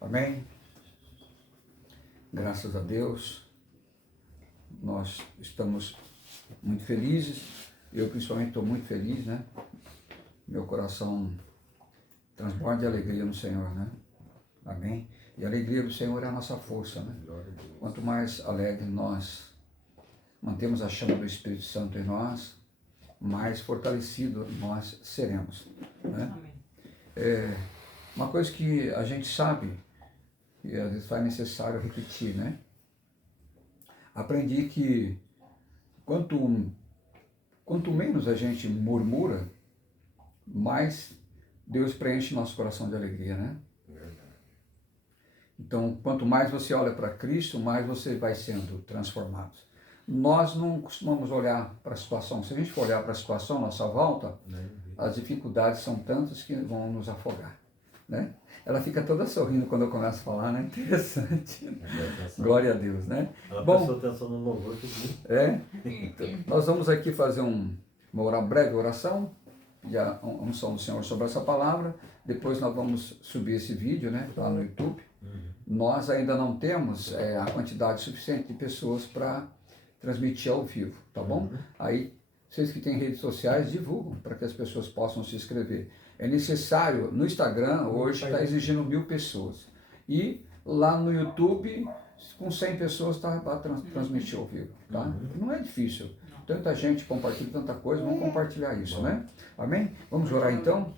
Amém? Graças a Deus, nós estamos muito felizes. Eu principalmente estou muito feliz, né? Meu coração transborda de alegria no Senhor, né? Amém? E a alegria do Senhor é a nossa força, né? Quanto mais alegre nós mantemos a chama do Espírito Santo em nós, mais fortalecido nós seremos, né? Uma coisa que a gente sabe, e às vezes faz necessário repetir, né? Aprendi que quanto menos a gente murmura, mais Deus preenche nosso coração de alegria, né? Então, quanto mais você olha para Cristo, mais você vai sendo transformado. Nós não costumamos olhar para a situação. Se a gente for olhar para a situação à nossa volta, as dificuldades são tantas que vão nos afogar, né? Ela fica toda sorrindo quando eu começo a falar, né? Interessante. Glória a Deus, né? Ela prestou atenção no louvor. Então, nós vamos aqui fazer uma breve oração, pedir a unção do Senhor sobre essa palavra. Depois nós vamos subir esse vídeo, né? Lá no YouTube. Nós ainda não temos a quantidade suficiente de pessoas para transmitir ao vivo, tá bom? Aí, vocês que têm redes sociais, divulgam para que as pessoas possam se inscrever. É necessário, no Instagram, hoje está exigindo 1000 pessoas. E lá no YouTube, com 100 pessoas, está para transmitir ao vivo, tá? Não é difícil. Tanta gente compartilha tanta coisa, vamos compartilhar isso, né? Amém? Vamos orar então?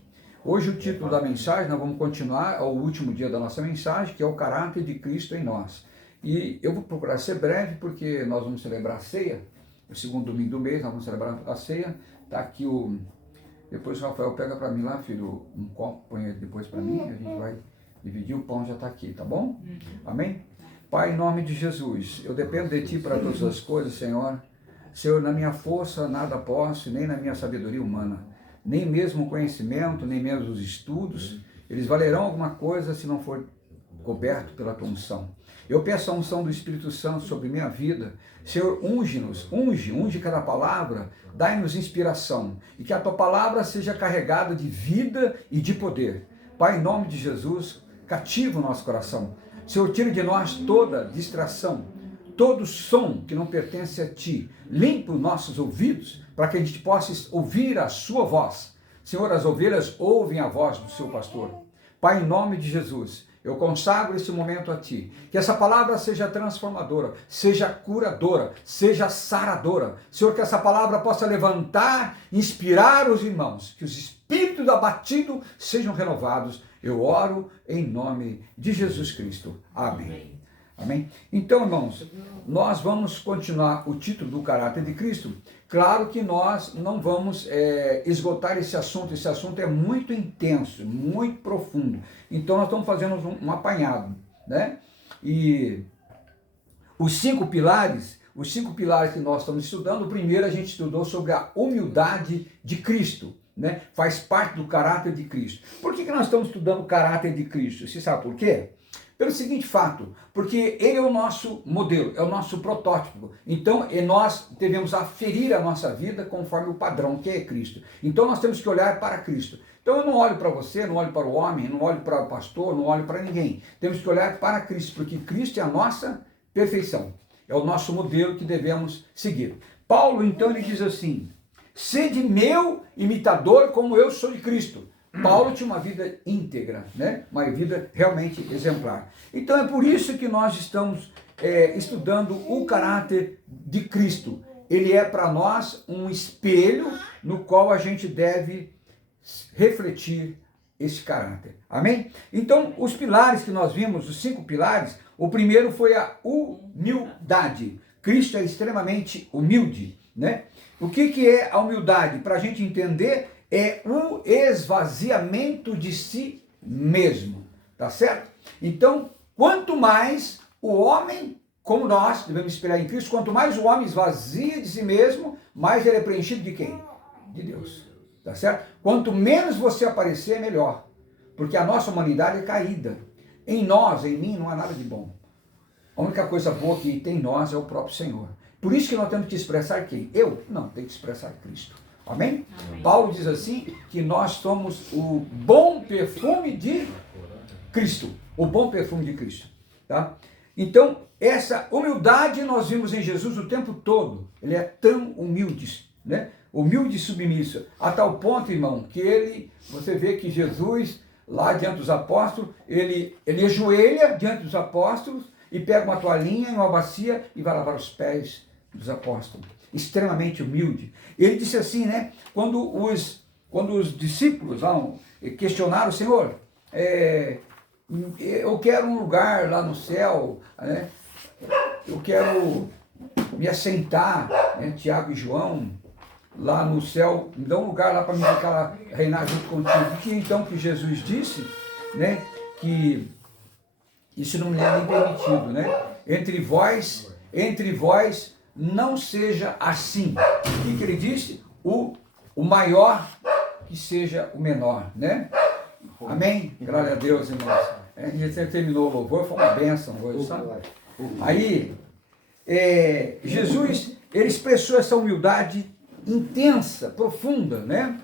Hoje o título da mensagem, nós vamos continuar ao último dia da nossa mensagem, que é o caráter de Cristo em nós. E eu vou procurar ser breve, porque nós vamos celebrar a ceia, o segundo domingo do mês, nós vamos celebrar a ceia. Está aqui depois o Rafael pega para mim lá, filho, um copo, põe ele depois para mim, a gente vai dividir, o pão já está aqui, tá bom? Amém? Pai, em nome de Jesus, eu dependo de Ti para todas as coisas, Senhor. Senhor, na minha força nada posso, nem na minha sabedoria humana, nem mesmo o conhecimento, nem mesmo os estudos, eles valerão alguma coisa se não for coberto pela Tua unção. Eu peço a unção do Espírito Santo sobre minha vida. Senhor, unge-nos, unge cada palavra, dai-nos inspiração, e que a Tua palavra seja carregada de vida e de poder. Pai, em nome de Jesus, cativa o nosso coração. Senhor, tire de nós toda distração, todo som que não pertence a Ti. Limpa os nossos ouvidos, para que a gente possa ouvir a Sua voz. Senhor, as ovelhas ouvem a voz do seu pastor. Pai, em nome de Jesus, eu consagro esse momento a Ti. Que essa palavra seja transformadora, seja curadora, seja saradora. Senhor, que essa palavra possa levantar, inspirar os irmãos. Que os espíritos abatidos sejam renovados. Eu oro em nome de Jesus Cristo. Amém. Amém? Então, irmãos, nós vamos continuar o título do caráter de Cristo. Claro que nós não vamos esgotar esse assunto é muito intenso, muito profundo. Então, nós estamos fazendo um apanhado, né? E os 5 pilares que nós estamos estudando, o primeiro a gente estudou sobre a humildade de Cristo, né? Faz parte do caráter de Cristo. Por que nós estamos estudando o caráter de Cristo? Você sabe por quê? Pelo seguinte fato, porque ele é o nosso modelo, é o nosso protótipo. Então, nós devemos aferir a nossa vida conforme o padrão que é Cristo. Então, nós temos que olhar para Cristo. Então, eu não olho para você, não olho para o homem, não olho para o pastor, não olho para ninguém. Temos que olhar para Cristo, porque Cristo é a nossa perfeição. É o nosso modelo que devemos seguir. Paulo, então, ele diz assim: sede meu imitador como eu sou de Cristo. Paulo tinha uma vida íntegra, né? Uma vida realmente exemplar. Então é por isso que nós estamos estudando o caráter de Cristo. Ele é para nós um espelho no qual a gente deve refletir esse caráter. Amém? Então, os pilares que nós vimos, os 5 pilares, o primeiro foi a humildade. Cristo é extremamente humilde, né? O que é a humildade? Para a gente entender, é o esvaziamento de si mesmo, tá certo? Então, quanto mais o homem, como nós devemos esperar em Cristo, quanto mais o homem esvazia de si mesmo, mais ele é preenchido de quem? De Deus, tá certo? Quanto menos você aparecer, melhor, porque a nossa humanidade é caída. Em nós, em mim, não há nada de bom. A única coisa boa que tem em nós é o próprio Senhor. Por isso que nós temos que expressar quem? Eu? Não, tem que expressar Cristo. Amém? Paulo diz assim, que nós somos o bom perfume de Cristo, o bom perfume de Cristo, tá? Então, essa humildade nós vimos em Jesus o tempo todo. Ele é tão humilde, né? Humilde e submisso, a tal ponto, irmão, que você vê que Jesus, lá diante dos apóstolos, ele ajoelha diante dos apóstolos e pega uma toalhinha e uma bacia e vai lavar os pés dos apóstolos. Extremamente humilde. Ele disse assim, né? Quando os discípulos questionaram o Senhor, eu quero um lugar lá no céu, né? Eu quero me assentar, né? Tiago e João, lá no céu, me dá um lugar lá para me ficar, reinar junto contigo. Que então que Jesus disse, né? Que isso não é nem permitido, né? Entre vós não seja assim. O que ele disse? O maior que seja o menor, né? Amém? Glória a Deus, irmãos. A gente terminou o louvor, foi uma bênção hoje, sabe? Aí, Jesus, ele expressou essa humildade intensa, profunda, né?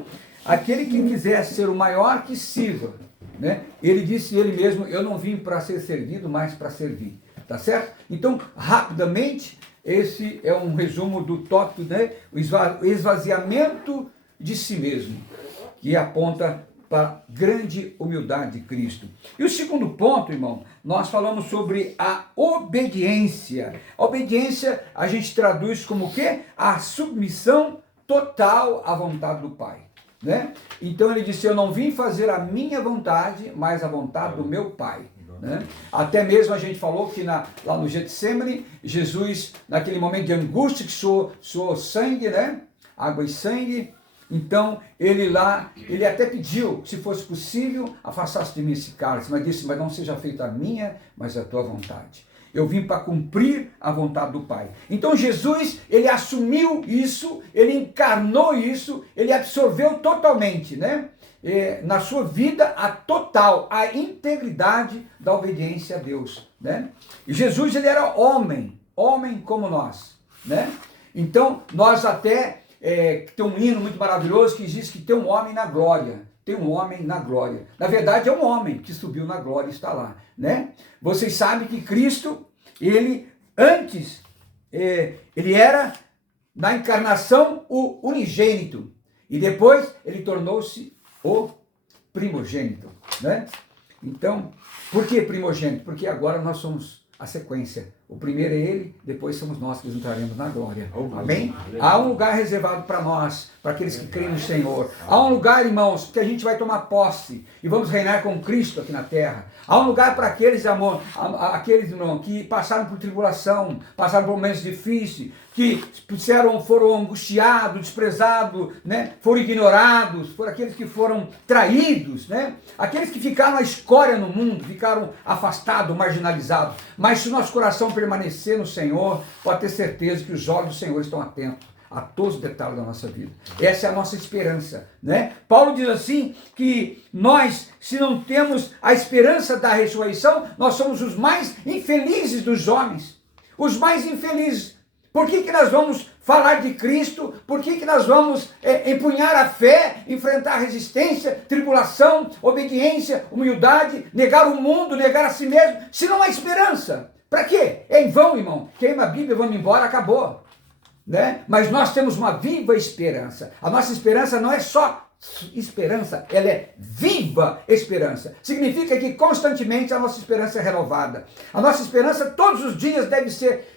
Aquele que quiser ser o maior, que sirva, né? Ele disse ele mesmo, eu não vim para ser servido, mas para servir, tá certo? Então, rapidamente, esse é um resumo do tópico, né? O esvaziamento de si mesmo, que aponta para a grande humildade de Cristo. E o segundo ponto, irmão, nós falamos sobre a obediência. A obediência a gente traduz como o quê? A submissão total à vontade do Pai, né? Então ele disse, eu não vim fazer a minha vontade, mas a vontade do meu Pai. Né? Até mesmo a gente falou que lá no Getsemane, Jesus, naquele momento de angústia que suou sangue, né? Água e sangue, então ele até pediu, se fosse possível, afastasse de mim esse cálice, mas disse, mas não seja feita a minha, mas a tua vontade. Eu vim para cumprir a vontade do Pai. Então Jesus, ele assumiu isso, ele encarnou isso, ele absorveu totalmente, né? Na sua vida a integridade da obediência a Deus, né? E Jesus, ele era homem como nós, né? Então nós até tem um hino muito maravilhoso que diz que tem um homem na glória. Tem um homem na glória. Na verdade é um homem que subiu na glória e está lá, né? Vocês sabem que Cristo, ele antes, ele era na encarnação o unigênito e depois ele tornou-se o primogênito, né? Então, por que primogênito? Porque agora nós somos a sequência. O primeiro é ele, depois somos nós que entraremos na glória. Amém? Há um lugar reservado para nós, para aqueles que creem no Senhor. Há um lugar, irmãos, que a gente vai tomar posse e vamos reinar com Cristo aqui na terra. Há um lugar para aqueles, aqueles, irmão, que passaram por tribulação, passaram por momentos difíceis, que foram angustiados, desprezados, né? Foram ignorados, foram aqueles que foram traídos, né? Aqueles que ficaram a escória no mundo, ficaram afastados, marginalizados. Mas se o nosso coração permanecer no Senhor, pode ter certeza que os olhos do Senhor estão atentos a todos os detalhes da nossa vida. Essa é a nossa esperança, né? Paulo diz assim, que nós, se não temos a esperança da ressurreição, nós somos os mais infelizes dos homens. Os mais infelizes. Por que nós vamos falar de Cristo? Por que nós vamos empunhar a fé, enfrentar resistência, tribulação, obediência, humildade, negar o mundo, negar a si mesmo, se não há esperança? Para quê? É em vão, irmão. Queima a Bíblia, vamos embora, acabou. Né? Mas nós temos uma viva esperança. A nossa esperança não é só esperança, ela é viva esperança. Significa que constantemente a nossa esperança é renovada. A nossa esperança todos os dias deve ser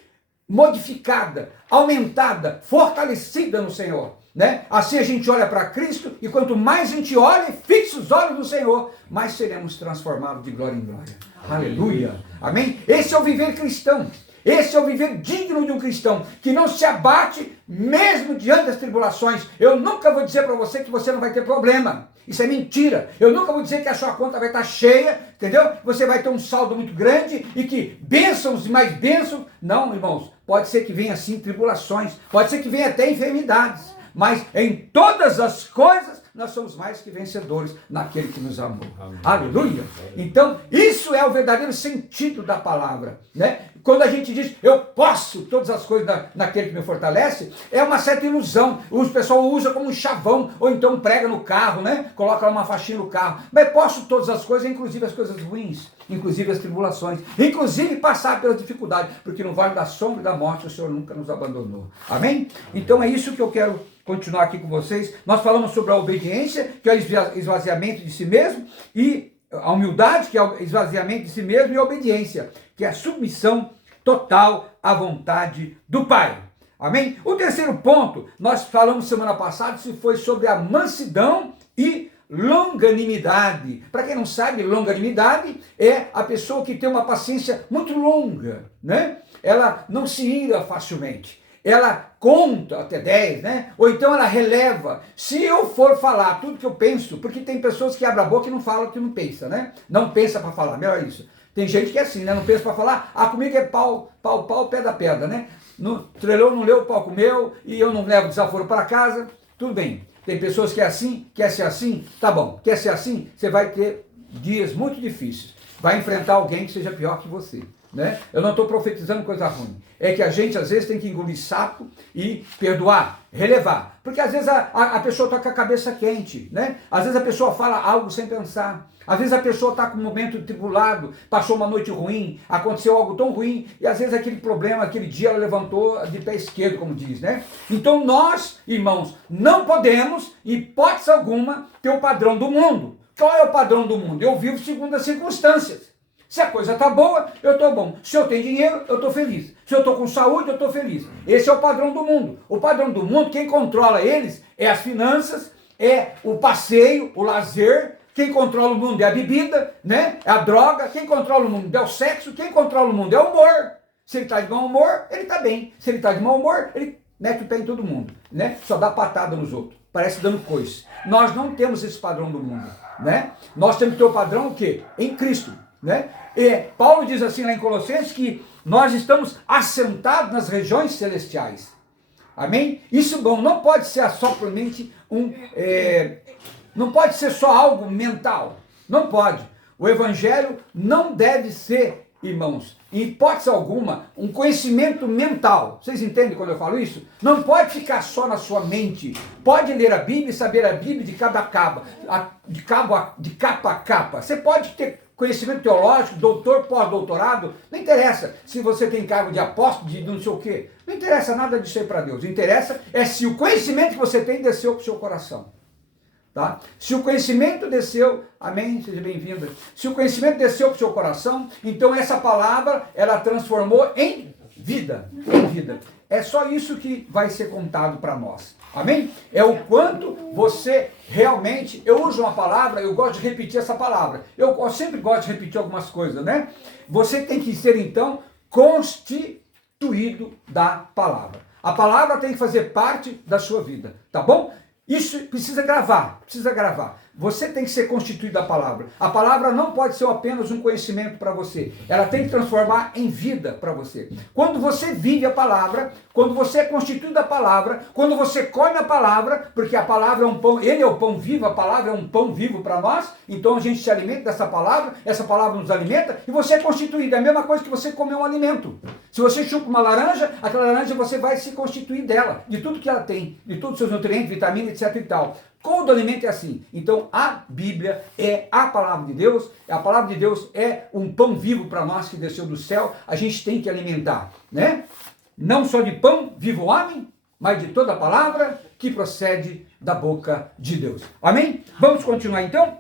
modificada, aumentada, fortalecida no Senhor, né? Assim a gente olha para Cristo e quanto mais a gente olha e fixa os olhos no Senhor, mais seremos transformados de glória em glória. Aleluia. Amém? Esse é o viver cristão. Esse é o viver digno de um cristão, que não se abate mesmo diante das tribulações. Eu nunca vou dizer para você que você não vai ter problema. Isso é mentira. Eu nunca vou dizer que a sua conta vai estar cheia, entendeu? Você vai ter um saldo muito grande e que bênçãos e mais bênçãos. Não, irmãos, pode ser que venha assim tribulações, pode ser que venha até enfermidades. Mas em todas as coisas nós somos mais que vencedores naquele que nos amou. Amém. Aleluia! Então, isso é o verdadeiro sentido da palavra, né? Quando a gente diz, eu posso todas as coisas naquele que me fortalece, é uma certa ilusão. O pessoal usa como um chavão, ou então prega no carro, né? Coloca lá uma faixinha no carro. Mas posso todas as coisas, inclusive as coisas ruins, inclusive as tribulações, inclusive passar pelas dificuldades, porque no vale da sombra e da morte o Senhor nunca nos abandonou. Amém? Então é isso que eu quero continuar aqui com vocês. Nós falamos sobre a obediência, que é o esvaziamento de si mesmo, e a humildade, que é o esvaziamento de si mesmo, e a obediência, que é a submissão total à vontade do Pai. Amém? O terceiro ponto, nós falamos semana passada, se foi sobre a mansidão e longanimidade. Para quem não sabe, longanimidade é a pessoa que tem uma paciência muito longa, né? Ela não se ira facilmente. Ela conta até 10, né? Ou então ela releva. Se eu for falar tudo que eu penso, porque tem pessoas que abrem a boca e não falam o que não pensa, né? Não pensa para falar, melhor isso. Tem gente que é assim, né? Não pensa para falar, comigo é pau, pedra, pedra, né? Trelou, não leu, o pau comeu, e eu não levo desaforo para casa, tudo bem. Tem pessoas que é assim, quer ser assim, tá bom. Quer ser assim, você vai ter dias muito difíceis. Vai enfrentar alguém que seja pior que você, né? Eu não estou profetizando coisa ruim. É que a gente às vezes tem que engolir sapo e perdoar, relevar. Porque às vezes a pessoa está com a cabeça quente, né? Às vezes a pessoa fala algo sem pensar. Às vezes a pessoa está com um momento tribulado, passou uma noite ruim, aconteceu algo tão ruim, e às vezes aquele problema, aquele dia ela levantou de pé esquerdo, como diz, né? Então nós, irmãos, não podemos, em hipótese alguma, ter o padrão do mundo. Qual é o padrão do mundo? Eu vivo segundo as circunstâncias. Se a coisa está boa, eu estou bom. Se eu tenho dinheiro, eu estou feliz. Se eu estou com saúde, eu estou feliz. Esse é o padrão do mundo. O padrão do mundo, quem controla eles é as finanças, é o passeio, o lazer. Quem controla o mundo é a bebida, né? É a droga. Quem controla o mundo é o sexo. Quem controla o mundo é o humor. Se ele está de mau humor, ele está bem. Se ele está de mau humor, ele mete o pé em todo mundo, né? Só dá patada nos outros. Parece dando coice. Nós não temos esse padrão do mundo, né? Nós temos que ter o padrão o quê? Em Cristo, né? E Paulo diz assim lá em Colossenses que nós estamos assentados nas regiões celestiais. Amém? Isso, bom, não pode ser somente não pode ser só algo mental. Não pode. O evangelho não deve ser, irmãos, em hipótese alguma, um conhecimento mental. Vocês entendem quando eu falo isso? Não pode ficar só na sua mente. Pode ler a Bíblia e saber a Bíblia de cabo a cabo, de capa a capa. Você pode ter conhecimento teológico, doutor, pós-doutorado, não interessa se você tem cargo de apóstolo, de não sei o quê. Não interessa nada disso aí para Deus. O que interessa é se o conhecimento que você tem desceu para o seu coração. Tá? Se o conhecimento desceu, amém, seja bem-vinda. Se o conhecimento desceu para o seu coração, então essa palavra, ela transformou em vida, em vida. É só isso que vai ser contado para nós, amém? É o quanto você realmente, eu uso uma palavra, eu gosto de repetir essa palavra, eu sempre gosto de repetir algumas coisas, né? Você tem que ser então constituído da palavra. A palavra tem que fazer parte da sua vida, tá bom? Isso precisa gravar, precisa gravar. Você tem que ser constituído da palavra. A palavra não pode ser apenas um conhecimento para você. Ela tem que transformar em vida para você. Quando você vive a palavra, quando você é constituído da palavra, quando você come a palavra, porque a palavra é um pão, ele é o pão vivo, a palavra é um pão vivo para nós, então a gente se alimenta dessa palavra, essa palavra nos alimenta, e você é constituído. É a mesma coisa que você comer um alimento. Se você chupa uma laranja, aquela laranja você vai se constituir dela, de tudo que ela tem, de todos os seus nutrientes, vitaminas, etc e tal. Todo alimento é assim. Então a Bíblia é a palavra de Deus. A palavra de Deus é um pão vivo para nós que desceu do céu. A gente tem que alimentar, né? Não só de pão vive o homem, mas de toda a palavra que procede da boca de Deus. Amém? Vamos continuar então?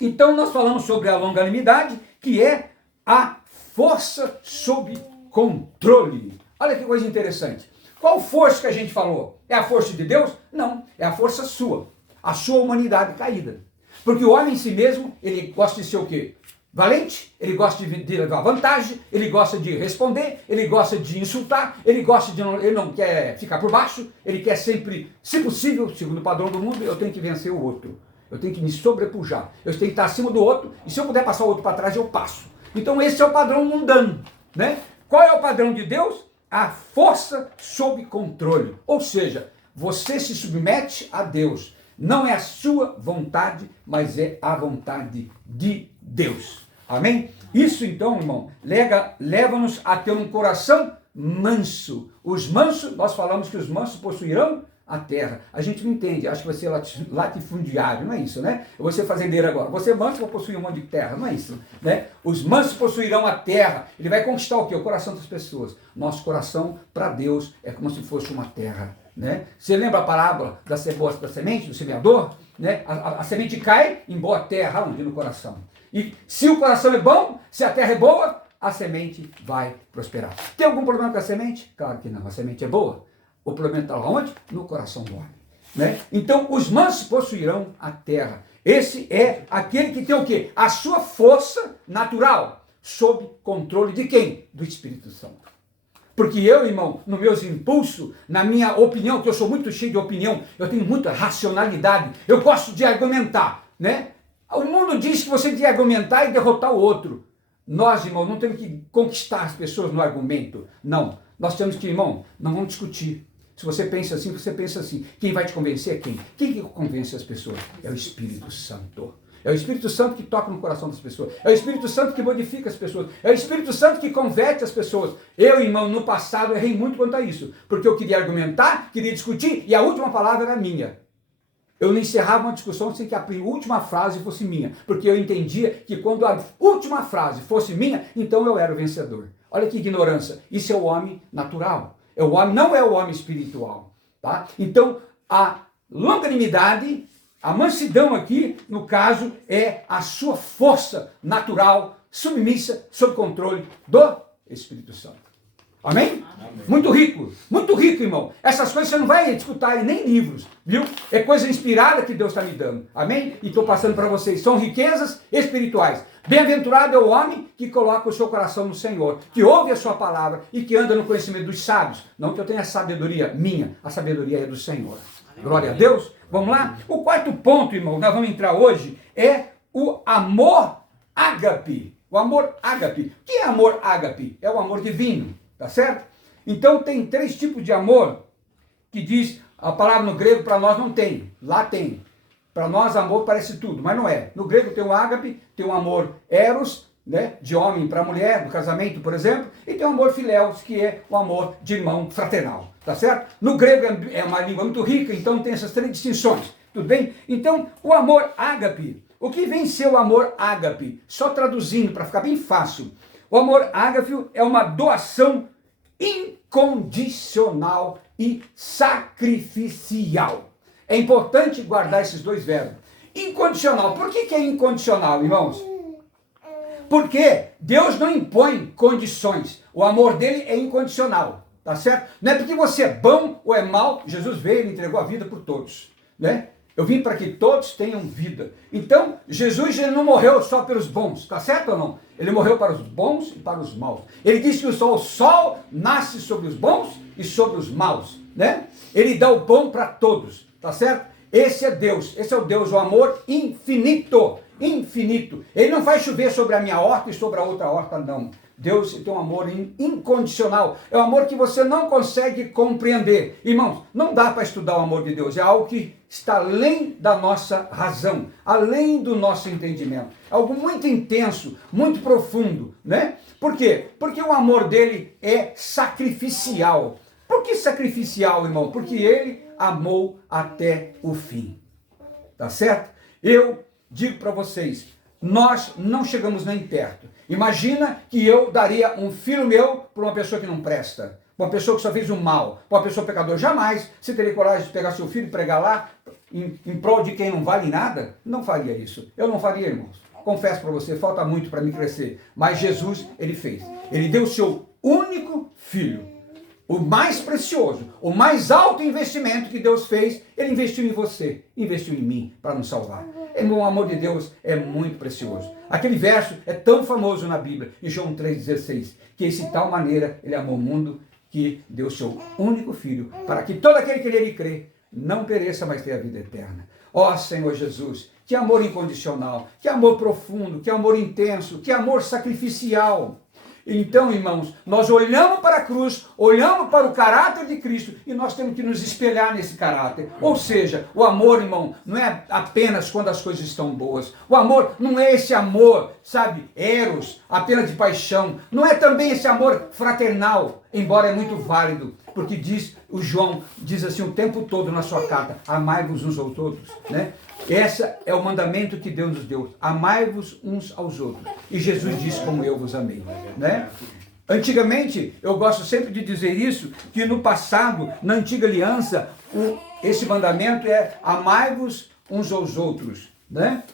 Então nós falamos sobre a longanimidade, que é a força sob controle. Olha que coisa interessante. Qual força que a gente falou? É a força de Deus? Não, é a força sua. A sua humanidade caída. Porque o homem em si mesmo, ele gosta de ser o quê? Valente, ele gosta de levar vantagem, ele gosta de responder, ele gosta de insultar, ele não quer ficar por baixo, ele quer sempre, se possível, segundo o padrão do mundo, eu tenho que vencer o outro. Eu tenho que me sobrepujar. Eu tenho que estar acima do outro, e se eu puder passar o outro para trás, eu passo. Então esse é o padrão mundano, né? Qual é o padrão de Deus? A força sob controle, ou seja, você se submete a Deus. Não é a sua vontade, mas é a vontade de Deus. Amém? Isso então, irmão, leva-nos a ter um coração manso. Os mansos, nós falamos que os mansos possuirão a terra. A gente não entende, acho que vai ser latifundiário, não é isso, né? Eu vou ser fazendeiro agora. Você manso vai possuir um monte de terra, não é isso, né? Os mansos possuirão a terra. Ele vai conquistar o quê? O coração das pessoas. Nosso coração, para Deus, é como se fosse uma terra, né? Você lembra a parábola da semente, do semeador? Né? A semente cai em boa terra, onde? No coração. E se o coração é bom, se a terra é boa, a semente vai prosperar. Tem algum problema com a semente? Claro que não, a semente é boa. O problema está onde? No coração do homem. Né? Então, os mansos possuirão a terra. Esse é aquele que tem o quê? A sua força natural, sob controle de quem? Do Espírito Santo. Porque eu, irmão, nos meus impulsos, na minha opinião, que eu sou muito cheio de opinião, eu tenho muita racionalidade, eu gosto de argumentar, né? O mundo diz que você tem que argumentar e derrotar o outro. Nós, irmão, não temos que conquistar as pessoas no argumento. Não. Nós temos que, irmão, não vamos discutir. Se você pensa assim, você pensa assim. Quem vai te convencer é quem? Quem que convence as pessoas? É o Espírito Santo. É o Espírito Santo que toca no coração das pessoas. É o Espírito Santo que modifica as pessoas. É o Espírito Santo que converte as pessoas. Eu, irmão, no passado errei muito quanto a isso. Porque eu queria argumentar, queria discutir e a última palavra era minha. Eu não encerrava uma discussão sem que a última frase fosse minha. Porque eu entendia que quando a última frase fosse minha, então eu era o vencedor. Olha que ignorância. Isso é o homem natural. É o homem, não é o homem espiritual. Tá? Então, a longanimidade, a mansidão aqui, no caso, é a sua força natural, submissa, sob controle do Espírito Santo. Amém? Amém? Muito rico, irmão. Essas coisas você não vai escutar nem em livros, viu? É coisa inspirada que Deus está me dando. Amém? E estou passando para vocês. São riquezas espirituais. Bem-aventurado é o homem que coloca o seu coração no Senhor, que ouve a sua palavra e que anda no conhecimento dos sábios. Não que eu tenha sabedoria minha, a sabedoria é do Senhor. Glória a Deus. Vamos lá? O quarto ponto, irmão, nós vamos entrar hoje, é o amor ágape. O amor ágape. O que é amor ágape? É o amor divino. Tá certo? Então tem 3 tipos de amor que diz, a palavra no grego para nós não tem, lá tem. Para nós amor parece tudo, mas não é. No grego tem o ágape, tem o amor eros, né, de homem para mulher, no casamento, por exemplo, e tem o amor filéus, que é o amor de irmão fraternal, tá certo? No grego é uma língua muito rica, então tem essas 3 distinções, tudo bem? Então, o amor ágape, o que vem ser o amor ágape? Só traduzindo para ficar bem fácil. O amor ágape é uma doação incondicional e sacrificial. É importante guardar esses 2 verbos. Incondicional. Por que é incondicional, irmãos? Porque Deus não impõe condições. O amor dele é incondicional. Tá certo? Não é porque você é bom ou é mau. Jesus veio e entregou a vida por todos. Né? Eu vim para que todos tenham vida. Então, Jesus ele não morreu só pelos bons, tá certo ou não? Ele morreu para os bons e para os maus. Ele disse que o sol nasce sobre os bons e sobre os maus, né? Ele dá o bom para todos, tá certo? Esse é Deus, esse é o Deus, o amor infinito, infinito. Ele não faz chover sobre a minha horta e sobre a outra horta, não. Deus tem um amor incondicional. É um amor que você não consegue compreender. Irmãos, não dá para estudar o amor de Deus. É algo que está além da nossa razão, além do nosso entendimento. É algo muito intenso, muito profundo, né? Por quê? Porque o amor dele é sacrificial. Por que sacrificial, irmão? Porque ele amou até o fim. Tá certo? Eu digo para vocês, nós não chegamos nem perto. Imagina que eu daria um filho meu para uma pessoa que não presta, uma pessoa que só fez o mal, para uma pessoa pecadora. Jamais você teria coragem de pegar seu filho e pregar lá em prol de quem não vale nada? Não faria isso. Eu não faria, irmãos. Confesso para você, falta muito para me crescer. Mas Jesus, ele fez. Ele deu o seu único filho. O mais precioso, o mais alto investimento que Deus fez, ele investiu em você, investiu em mim para nos salvar. O amor de Deus é muito precioso. Aquele verso é tão famoso na Bíblia, em João 3,16, que de tal maneira ele amou o mundo que deu seu único filho, para que todo aquele que nele crê não pereça, mas tenha a vida eterna. Ó Senhor Jesus, que amor incondicional, que amor profundo, que amor intenso, que amor sacrificial. Então, irmãos, nós olhamos para a cruz, olhamos para o caráter de Cristo e nós temos que nos espelhar nesse caráter. Ou seja, o amor, irmão, não é apenas quando as coisas estão boas. O amor não é esse amor, sabe, eros, apenas de paixão. Não é também esse amor fraternal, embora é muito válido, porque o João diz assim o tempo todo na sua carta, amai-vos uns aos outros, né? Esse é o mandamento que Deus nos deu, amai-vos uns aos outros. E Jesus diz como eu vos amei, né? Antigamente, eu gosto sempre de dizer isso, que no passado, na antiga aliança, esse mandamento é amai-vos uns aos outros, né?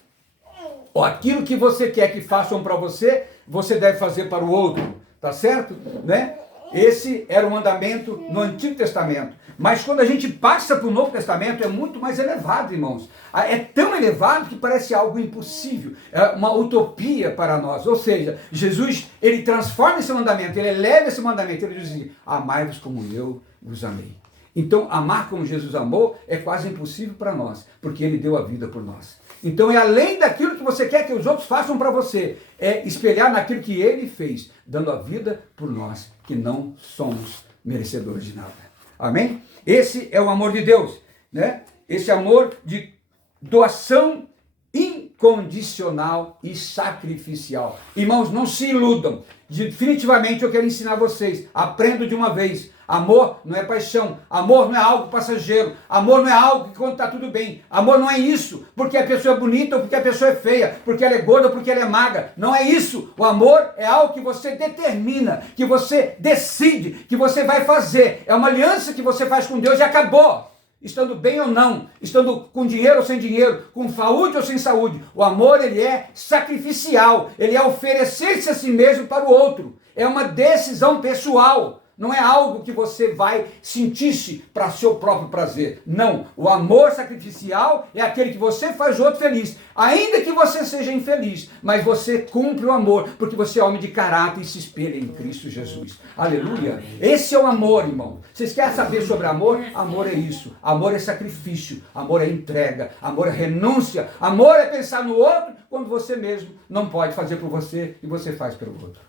Aquilo que você quer que façam para você, você deve fazer para o outro, tá certo? Né? Esse era o mandamento no Antigo Testamento. Mas quando a gente passa para o Novo Testamento, é muito mais elevado, irmãos. É tão elevado que parece algo impossível, é uma utopia para nós. Ou seja, Jesus, ele transforma esse mandamento, ele eleva esse mandamento, ele diz assim, amai-vos como eu vos amei. Então, amar como Jesus amou é quase impossível para nós, porque ele deu a vida por nós. Então, é além daquilo que você quer que os outros façam para você, é espelhar naquilo que ele fez, dando a vida por nós, que não somos merecedores de nada. Amém? Esse é o amor de Deus, né? Esse amor de doação incondicional e sacrificial. Irmãos, não se iludam. Definitivamente eu quero ensinar vocês. Aprendo de uma vez. Amor não é paixão. Amor não é algo passageiro. Amor não é algo que quando está tudo bem. Amor não é isso porque a pessoa é bonita ou porque a pessoa é feia, porque ela é gorda ou porque ela é magra. Não é isso. O amor é algo que você determina, que você decide, que você vai fazer. É uma aliança que você faz com Deus e acabou. Estando bem ou não, estando com dinheiro ou sem dinheiro, com saúde ou sem saúde. O amor, ele é sacrificial, ele é oferecer-se a si mesmo para o outro. É uma decisão pessoal. Não é algo que você vai sentir-se para seu próprio prazer. Não. O amor sacrificial é aquele que você faz o outro feliz. Ainda que você seja infeliz, mas você cumpre o amor, porque você é homem de caráter e se espelha em Cristo Jesus. Aleluia. Esse é o amor, irmão. Vocês querem saber sobre amor? Amor é isso. Amor é sacrifício. Amor é entrega. Amor é renúncia. Amor é pensar no outro quando você mesmo não pode fazer por você e você faz pelo outro.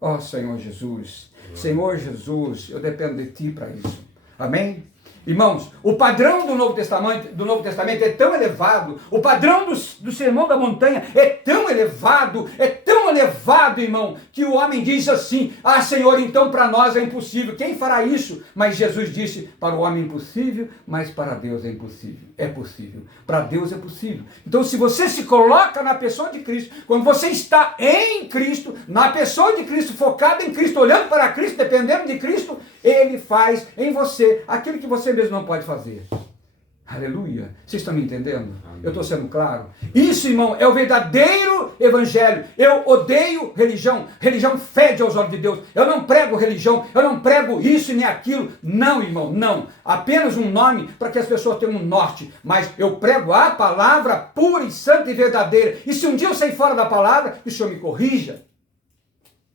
Ó Senhor Jesus. Senhor Jesus, eu dependo de Ti para isso. Amém? Irmãos, o padrão do Novo Testamento é tão elevado, o padrão do Sermão da Montanha é tão elevado, irmão, que o homem diz assim, ah Senhor, então para nós é impossível, quem fará isso? Mas Jesus disse, para o homem é impossível, mas para Deus é impossível, é possível, para Deus é possível. Então se você se coloca na pessoa de Cristo, quando você está em Cristo, na pessoa de Cristo, focado em Cristo, olhando para Cristo, dependendo de Cristo, Ele faz em você aquilo que você mesmo não pode fazer. Aleluia. Vocês estão me entendendo? Amém. Eu estou sendo claro? Isso, irmão, é o verdadeiro evangelho. Eu odeio religião. Religião fede aos olhos de Deus. Eu não prego religião. Eu não prego isso e nem aquilo. Não, irmão, não. Apenas um nome para que as pessoas tenham um norte. Mas eu prego a palavra pura e santa e verdadeira. E se um dia eu sair fora da palavra, que o Senhor me corrija.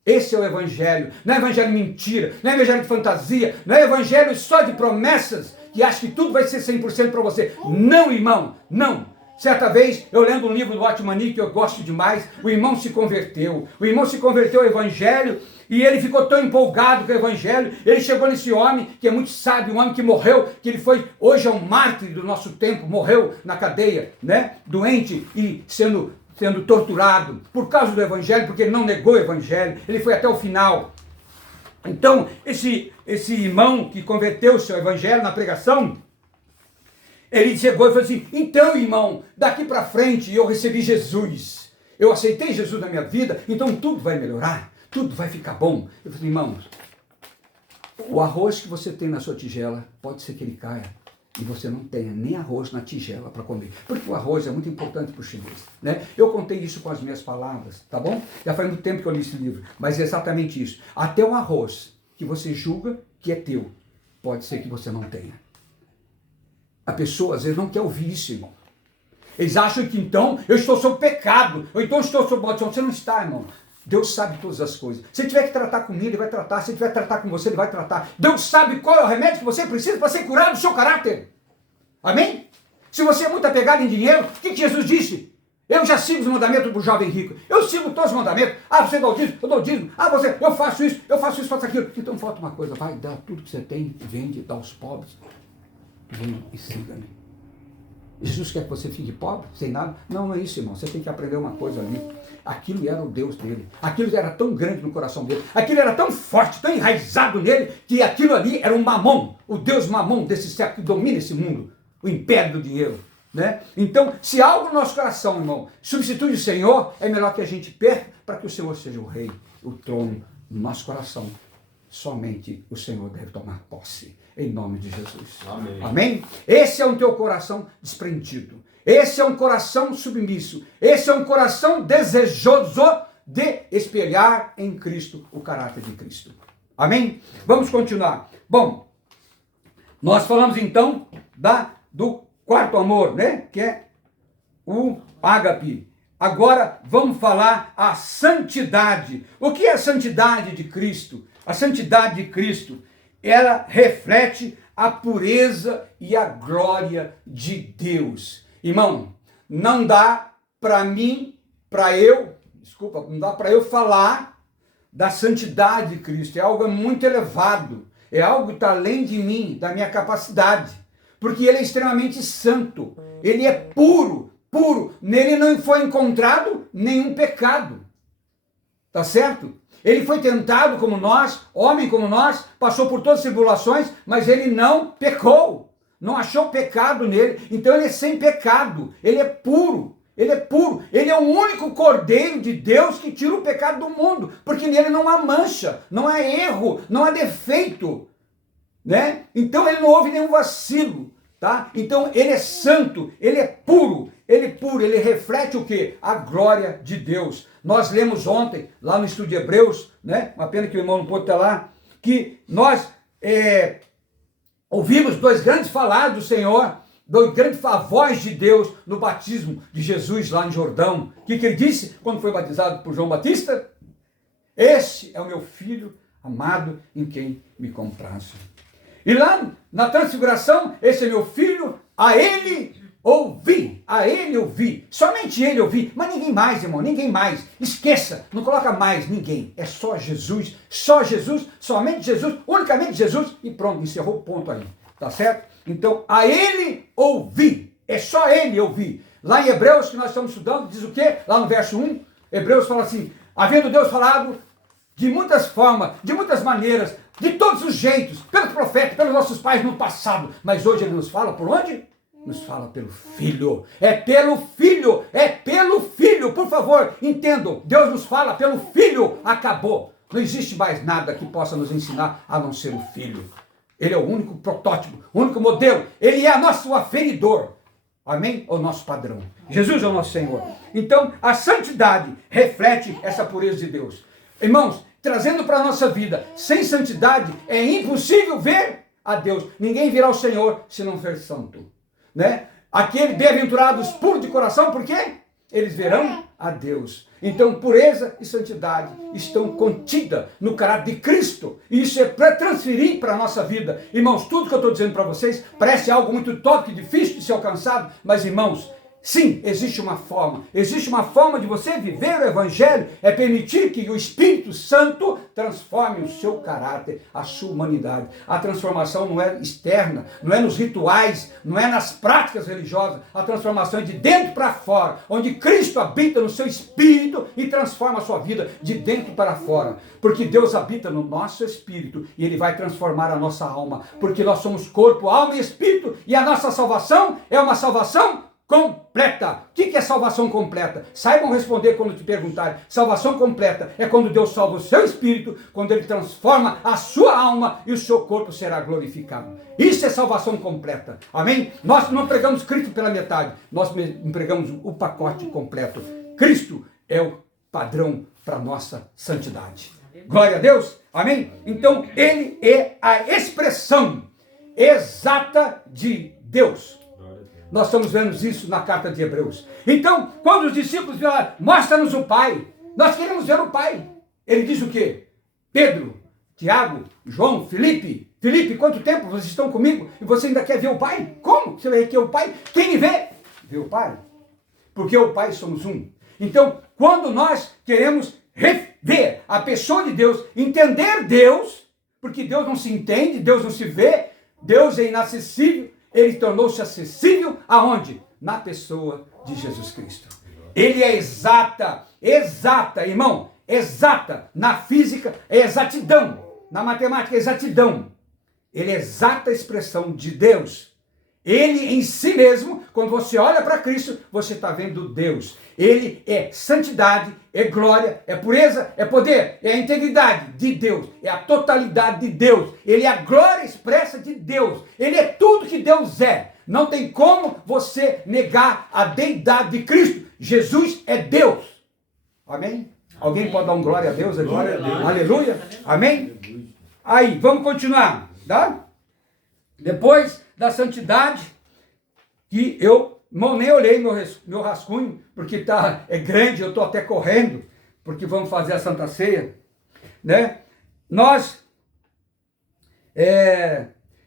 Esse é o evangelho. Não é evangelho mentira. Não é evangelho de fantasia. Não é evangelho só de promessas. Que acha que tudo vai ser 100% para você. Não, irmão, não. Certa vez, eu lendo um livro do Otmani, que eu gosto demais, o irmão se converteu. O irmão se converteu ao evangelho e ele ficou tão empolgado com o evangelho. Ele chegou nesse homem, que é muito sábio, um homem que morreu, que ele foi, hoje é um mártir do nosso tempo, morreu na cadeia, né? Doente e sendo torturado por causa do evangelho, porque ele não negou o evangelho, ele foi até o final. Então, esse irmão que converteu-se ao evangelho na pregação, ele chegou e falou assim, então, irmão, daqui para frente eu recebi Jesus, eu aceitei Jesus na minha vida, então tudo vai melhorar, tudo vai ficar bom. Eu falei, irmãos, o arroz que você tem na sua tigela, pode ser que ele caia, e você não tenha nem arroz na tigela para comer. Porque o arroz é muito importante para o chinês, né? Eu contei isso com as minhas palavras, tá bom? Já faz muito tempo que eu li esse livro, mas é exatamente isso. Até o arroz que você julga que é teu, pode ser que você não tenha. A pessoa às vezes não quer ouvir isso, irmão. Eles acham que então eu estou sob pecado, ou então estou sob maldição. Você não está, irmão. Deus sabe todas as coisas. Se ele tiver que tratar comigo, ele vai tratar. Se ele tiver que tratar com você, ele vai tratar. Deus sabe qual é o remédio que você precisa para ser curado do seu caráter. Amém? Se você é muito apegado em dinheiro, o que Jesus disse? Eu já sigo os mandamentos do jovem rico. Eu sigo todos os mandamentos. Ah, você dá o dízimo, eu dou o dízimo. Ah, eu faço isso, faço aquilo. Então falta uma coisa, vai dar tudo que você tem, vende, dá aos pobres. Vem e siga-me. Jesus quer que você fique pobre, sem nada? Não é isso, irmão. Você tem que aprender uma coisa ali. Aquilo era o Deus dele. Aquilo era tão grande no coração dele. Aquilo era tão forte, tão enraizado nele, que aquilo ali era um mamon. O Deus mamon desse século que domina esse mundo. O império do dinheiro. Né? Então, se algo no nosso coração, irmão, substitui o Senhor, é melhor que a gente perca para que o Senhor seja o rei, o trono no nosso coração. Somente o Senhor deve tomar posse, em nome de Jesus. Amém. Amém? Esse é o teu coração desprendido. Esse é um coração submisso. Esse é um coração desejoso de espelhar em Cristo o caráter de Cristo. Amém? Vamos continuar. Bom, nós falamos então do quarto amor, né? Que é o ágape. Agora vamos falar a santidade. O que é a santidade de Cristo? A santidade de Cristo, ela reflete a pureza e a glória de Deus. Irmão, não dá para mim, não dá para eu falar da santidade de Cristo. É algo muito elevado. É algo que está além de mim, da minha capacidade. Porque ele é extremamente santo. Ele é puro. Nele não foi encontrado nenhum pecado. Tá certo? Ele foi tentado como nós, homem como nós, passou por todas as tribulações, mas ele não pecou. Não achou pecado nele. Então ele é sem pecado. Ele é puro. Ele é puro. Ele é o único cordeiro de Deus que tira o pecado do mundo. Porque nele não há mancha, não há erro, não há defeito. Né? Então ele não houve nenhum vacilo. Tá? Então ele é santo, ele é puro, ele reflete o quê? A glória de Deus. Nós lemos ontem, lá no estudo de Hebreus, né? Uma pena que o irmão não pôde estar lá, que nós ouvimos dois grandes falares do Senhor, dois grandes favores de Deus no batismo de Jesus lá em Jordão. O que ele disse quando foi batizado por João Batista? Este é o meu filho amado em quem me comprazo. E lá na transfiguração, esse é meu filho, a ele ouvi, somente ele ouvi, mas ninguém mais, irmão, ninguém mais, esqueça, não coloca mais ninguém, é só Jesus, somente Jesus, unicamente Jesus, e pronto, encerrou o ponto aí, tá certo? Então, a ele ouvi, é só ele ouvi. Lá em Hebreus, que nós estamos estudando, diz o quê? Lá no verso 1, Hebreus fala assim, havendo Deus falado de muitas formas, de muitas maneiras, de todos os jeitos, pelos profetas, pelos nossos pais no passado. Mas hoje ele nos fala por onde? Nos fala pelo Filho. É pelo Filho. Por favor, entendam. Deus nos fala pelo Filho. Acabou. Não existe mais nada que possa nos ensinar a não ser o Filho. Ele é o único protótipo, o único modelo. Ele é nosso aferidor. Amém? É o nosso padrão. Jesus é o nosso Senhor. Então, a santidade reflete essa pureza de Deus. Irmãos, trazendo para a nossa vida, sem santidade é impossível ver a Deus. Ninguém virá ao Senhor se não for santo. Né? Aqueles bem-aventurados puros de coração, por quê? Eles verão a Deus. Então, pureza e santidade estão contidas no caráter de Cristo. E isso é para transferir para a nossa vida. Irmãos, tudo que eu estou dizendo para vocês parece algo muito top, difícil de ser alcançado, mas, irmãos, sim, existe uma forma de você viver o Evangelho, é permitir que o Espírito Santo transforme o seu caráter, a sua humanidade. A transformação não é externa, não é nos rituais, não é nas práticas religiosas, a transformação é de dentro para fora, onde Cristo habita no seu Espírito e transforma a sua vida de dentro para fora. Porque Deus habita no nosso Espírito e Ele vai transformar a nossa alma, porque nós somos corpo, alma e Espírito, e a nossa salvação é uma salvação completa. O que é salvação completa? Saibam responder quando te perguntarem. Salvação completa é quando Deus salva o seu espírito, quando Ele transforma a sua alma e o seu corpo será glorificado. Isso é salvação completa. Amém? Nós não pregamos Cristo pela metade, nós pregamos o pacote completo. Cristo é o padrão para a nossa santidade. Glória a Deus. Amém? Então, Ele é a expressão exata de Deus. Nós estamos vendo isso na carta de Hebreus. Então, quando os discípulos falaram, mostra-nos o Pai, nós queremos ver o Pai. Ele diz o quê? Pedro, Tiago, João, Felipe, quanto tempo vocês estão comigo e você ainda quer ver o Pai? Como você vai ver o Pai? Quem me vê o Pai. porque eu e o Pai somos um. Então, quando nós queremos rever a pessoa de Deus, entender Deus, porque Deus não se entende, Deus não se vê, Deus é inacessível, ele tornou-se acessível aonde? Na pessoa de Jesus Cristo. Ele é exata, irmão, exata na física, é exatidão, na matemática é exatidão. Ele é exata expressão de Deus. Ele em si mesmo, quando você olha para Cristo, você está vendo Deus. Ele é santidade, é glória, é pureza, é poder, é a integridade de Deus, é a totalidade de Deus. Ele é a glória expressa de Deus. Ele é tudo que Deus é. Não tem como você negar a deidade de Cristo. Jesus é Deus. Amém? Alguém pode dar um glória a Deus aqui? Glória a Deus. Aleluia. Amém? Aí, vamos continuar, tá? Depois da santidade, que eu nem olhei meu rascunho, porque é grande, eu estou até correndo, porque vamos fazer a Santa Ceia, né? Nós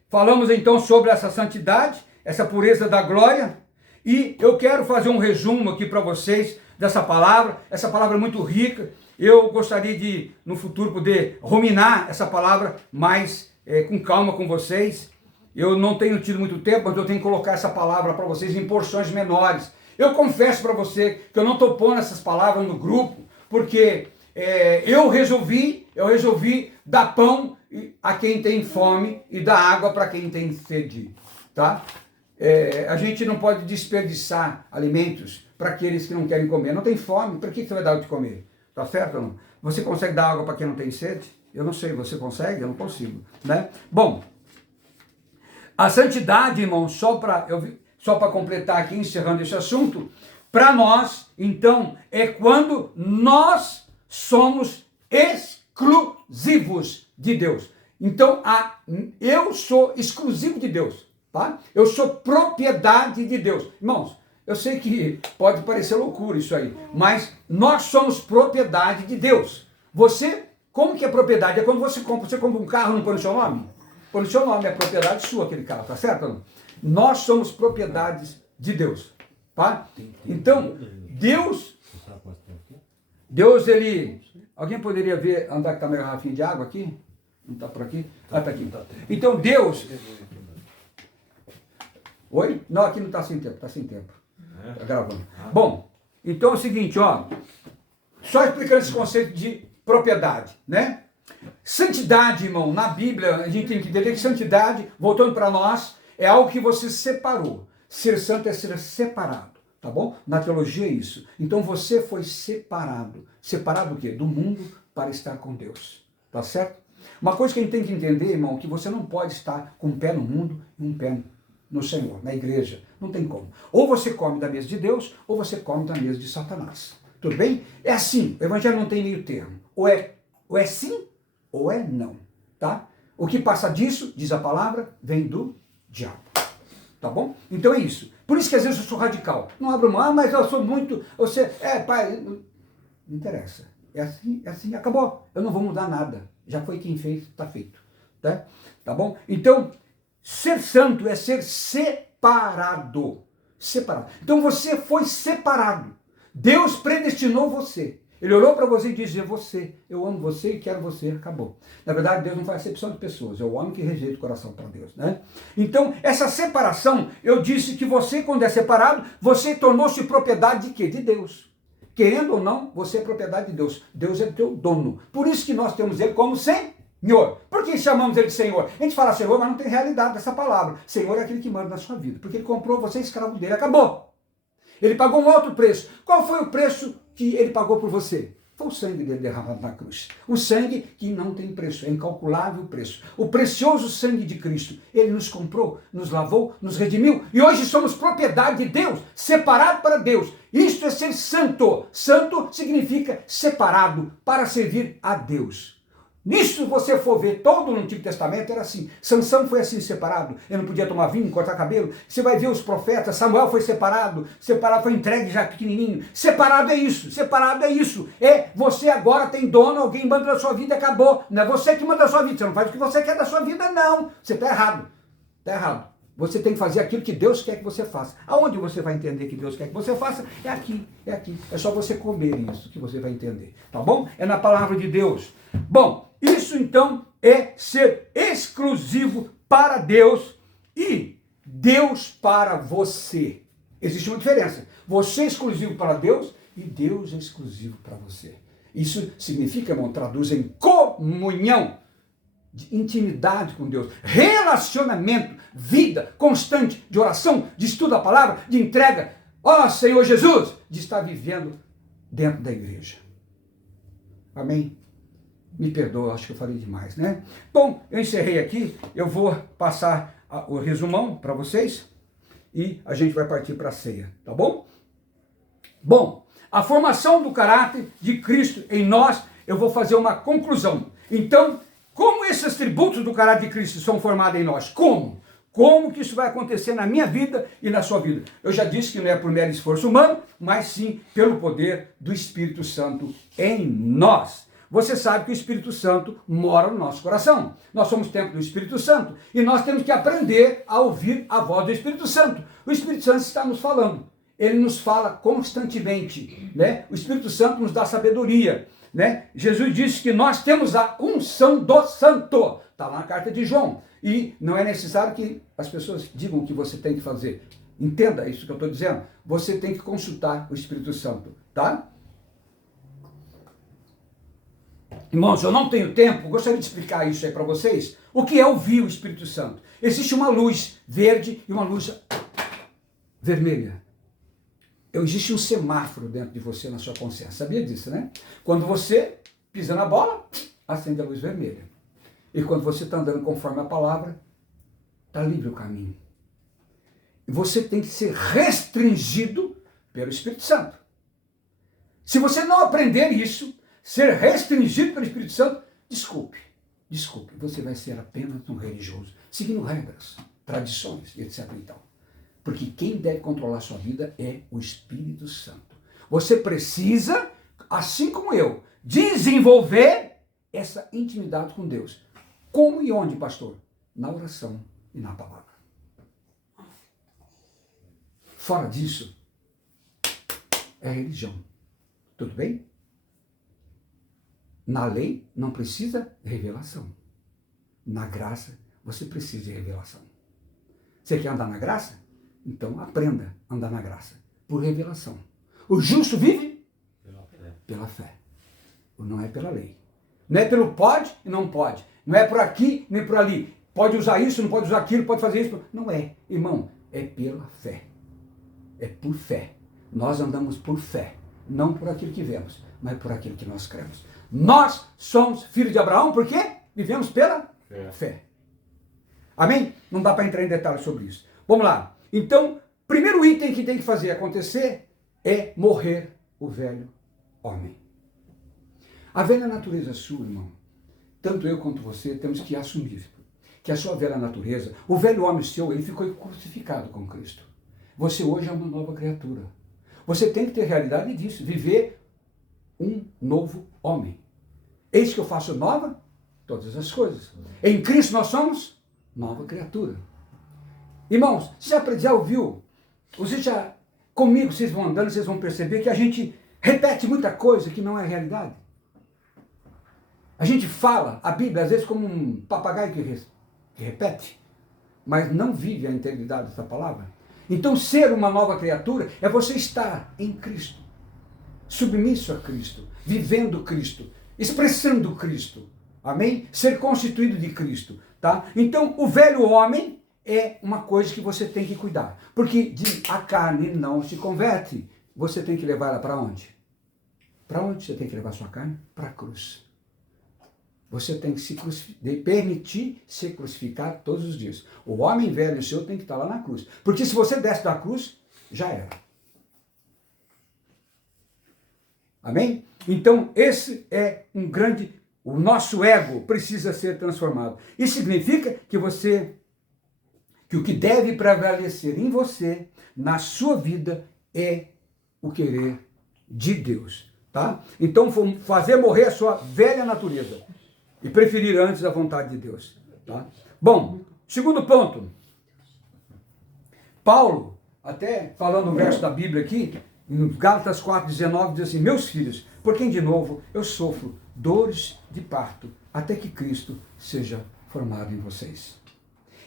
falamos então sobre essa santidade, essa pureza da glória, e eu quero fazer um resumo aqui para vocês dessa palavra. Essa palavra é muito rica. Eu gostaria de, no futuro, poder ruminar essa palavra mais com calma com vocês. Eu não tenho tido muito tempo, mas eu tenho que colocar essa palavra para vocês em porções menores. Eu confesso para você que eu não estou pondo essas palavras no grupo, porque eu resolvi dar pão a quem tem fome e dar água para quem tem sede, tá? A gente não pode desperdiçar alimentos para aqueles que não querem comer. Não tem fome, para que você vai dar de comer? Tá certo ou não? Você consegue dar água para quem não tem sede? Eu não sei, você consegue? Eu não consigo, né? Bom, a santidade, irmão, só para completar aqui, encerrando esse assunto, para nós, então, é quando nós somos exclusivos de Deus. Então, eu sou exclusivo de Deus, tá? Eu sou propriedade de Deus. Irmãos, eu sei que pode parecer loucura isso aí, mas nós somos propriedade de Deus. Você, como que é propriedade? É quando você compra um carro, não põe no seu nome? Põe no seu nome, é propriedade sua aquele carro, tá certo? Não? Nós somos propriedades de Deus, tá? Então, Deus, ele... Alguém poderia ver, andar com a minha garrafinha de água aqui? Não está por aqui? Ah, está aqui. Então, Deus... Oi? Não, aqui não está sem tempo, está sem tempo. Está gravando. Bom, então é o seguinte, ó. Só explicando esse conceito de propriedade, né? Santidade, irmão, na Bíblia, a gente tem que entender que santidade, voltando para nós, é algo que você separou. Ser santo é ser separado, tá bom? Na teologia é isso. Então você foi separado. Separado do quê? Do mundo para estar com Deus, tá certo? Uma coisa que a gente tem que entender, irmão, que você não pode estar com um pé no mundo e um pé no Senhor, na igreja. Não tem como. Ou você come da mesa de Deus, ou você come da mesa de Satanás. Tudo bem? É assim. O evangelho não tem meio termo. Ou é sim, ou é não. Tá? O que passa disso, diz a palavra, vem do diabo. Tá bom? Então é isso. Por isso que às vezes eu sou radical. Não abro mão, mas eu sou muito... Você, pai... Não interessa. É assim, acabou. Eu não vou mudar nada. Já foi quem fez, está feito. Tá bom? Então... Ser santo é ser separado. Separado. Então você foi separado. Deus predestinou você. Ele olhou para você e disse, eu amo você e quero você. Acabou. Na verdade, Deus não faz acepção de pessoas. É o homem que rejeita o coração para Deus, né? Então, essa separação, eu disse que você, quando é separado, você tornou-se propriedade de quê? De Deus. Querendo ou não, você é propriedade de Deus. Deus é teu dono. Por isso que nós temos ele como Senhor. Por que chamamos ele de Senhor? A gente fala Senhor, mas não tem realidade dessa palavra. Senhor é aquele que manda na sua vida, porque ele comprou você escravo dele, acabou. Ele pagou um alto preço. Qual foi o preço que ele pagou por você? Foi o sangue dele derramado na cruz. O sangue que não tem preço, é incalculável o preço. O precioso sangue de Cristo. Ele nos comprou, nos lavou, nos redimiu. E hoje somos propriedade de Deus, separado para Deus. Isto é ser santo. Santo significa separado para servir a Deus. Nisso, se você for ver, todo no Antigo Testamento era assim. Sansão foi assim separado. Ele não podia tomar vinho, cortar cabelo. Você vai ver os profetas. Samuel foi separado, foi entregue já pequenininho. Separado é isso. Separado é isso. Você agora tem dono, alguém manda da sua vida e acabou. Não é você que manda da sua vida. Você não faz o que você quer da sua vida, não. Você está errado. Está errado. Você tem que fazer aquilo que Deus quer que você faça. Aonde você vai entender que Deus quer que você faça? É aqui, é aqui. É só você comer isso que você vai entender. Tá bom? É na palavra de Deus. Bom, isso então é ser exclusivo para Deus e Deus para você. Existe uma diferença. Você é exclusivo para Deus e Deus é exclusivo para você. Isso significa, irmão, traduz em comunhão, de intimidade com Deus, relacionamento, vida constante de oração, de estudo da palavra, de entrega, ó Senhor Jesus, de estar vivendo dentro da igreja. Amém? Me perdoa, acho que eu falei demais, né? Bom, eu encerrei aqui, eu vou passar o resumão para vocês e a gente vai partir para a ceia, tá bom? Bom, a formação do caráter de Cristo em nós, eu vou fazer uma conclusão. Então, como esses atributos do caráter de Cristo são formados em nós? Como? Como que isso vai acontecer na minha vida e na sua vida? Eu já disse que não é por mero esforço humano, mas sim pelo poder do Espírito Santo em nós. Você sabe que o Espírito Santo mora no nosso coração. Nós somos templo do Espírito Santo e nós temos que aprender a ouvir a voz do Espírito Santo. O Espírito Santo está nos falando. Ele nos fala constantemente, né? O Espírito Santo nos dá sabedoria, né? Jesus disse que nós temos a unção do Santo. Está lá na carta de João. E não é necessário que as pessoas digam o que você tem que fazer. Entenda isso que eu estou dizendo. Você tem que consultar o Espírito Santo, tá? Irmãos, eu não tenho tempo, gostaria de explicar isso aí para vocês. O que é ouvir o Espírito Santo? Existe uma luz verde e uma luz vermelha. Existe um semáforo dentro de você, na sua consciência. Sabia disso, né? Quando você pisa na bola, acende a luz vermelha. E quando você está andando conforme a palavra, está livre o caminho. E você tem que ser restringido pelo Espírito Santo. Se você não aprender isso, ser restringido pelo Espírito Santo, desculpe, você vai ser apenas um religioso, seguindo regras, tradições, etc. e tal. Porque quem deve controlar a sua vida é o Espírito Santo. Você precisa, assim como eu, desenvolver essa intimidade com Deus. Como e onde, pastor? Na oração e na palavra. Fora disso, é religião. Tudo bem? Na lei não precisa de revelação. Na graça você precisa de revelação. Você quer andar na graça? Então aprenda a andar na graça, por revelação. O justo vive pela fé. Não é pela lei. Não é pelo pode e não pode. Não é por aqui nem por ali. Pode usar isso, não pode usar aquilo, pode fazer isso. Não é. Irmão, é pela fé. É por fé. Nós andamos por fé. Não por aquilo que vemos, mas por aquilo que nós cremos. Nós somos filhos de Abraão porque vivemos pela fé. Amém? Não dá para entrar em detalhes sobre isso. Vamos lá. Então, primeiro item que tem que fazer acontecer é morrer o velho homem. A velha natureza sua, irmão, tanto eu quanto você temos que assumir que a sua velha natureza, o velho homem seu, ele ficou crucificado com Cristo. Você hoje é uma nova criatura. Você tem que ter realidade disso, viver um novo homem. Eis que eu faço nova todas as coisas. Em Cristo nós somos nova criatura. Irmãos, você já ouviu? Comigo vocês vão andando, vocês vão perceber que a gente repete muita coisa que não é realidade. A gente fala a Bíblia às vezes como um papagaio que repete, mas não vive a integridade dessa palavra. Então ser uma nova criatura é você estar em Cristo, submisso a Cristo, vivendo Cristo, expressando Cristo. Amém? Ser constituído de Cristo, tá? Então o velho homem é uma coisa que você tem que cuidar. Porque a carne não se converte. Você tem que levar ela para onde? Para onde você tem que levar a sua carne? Para a cruz. Você tem que permitir ser crucificado todos os dias. O homem velho seu tem que estar lá na cruz. Porque se você desce da cruz, já era. Amém? Então, esse é um grande... O nosso ego precisa ser transformado. Isso significa que o que deve prevalecer em você, na sua vida, é o querer de Deus, tá? Então, fazer morrer a sua velha natureza e preferir antes a vontade de Deus, tá? Bom, segundo ponto, Paulo, até falando um verso da Bíblia aqui, em Gálatas 4,19, diz assim: meus filhos, por quem de novo eu sofro dores de parto, até que Cristo seja formado em vocês.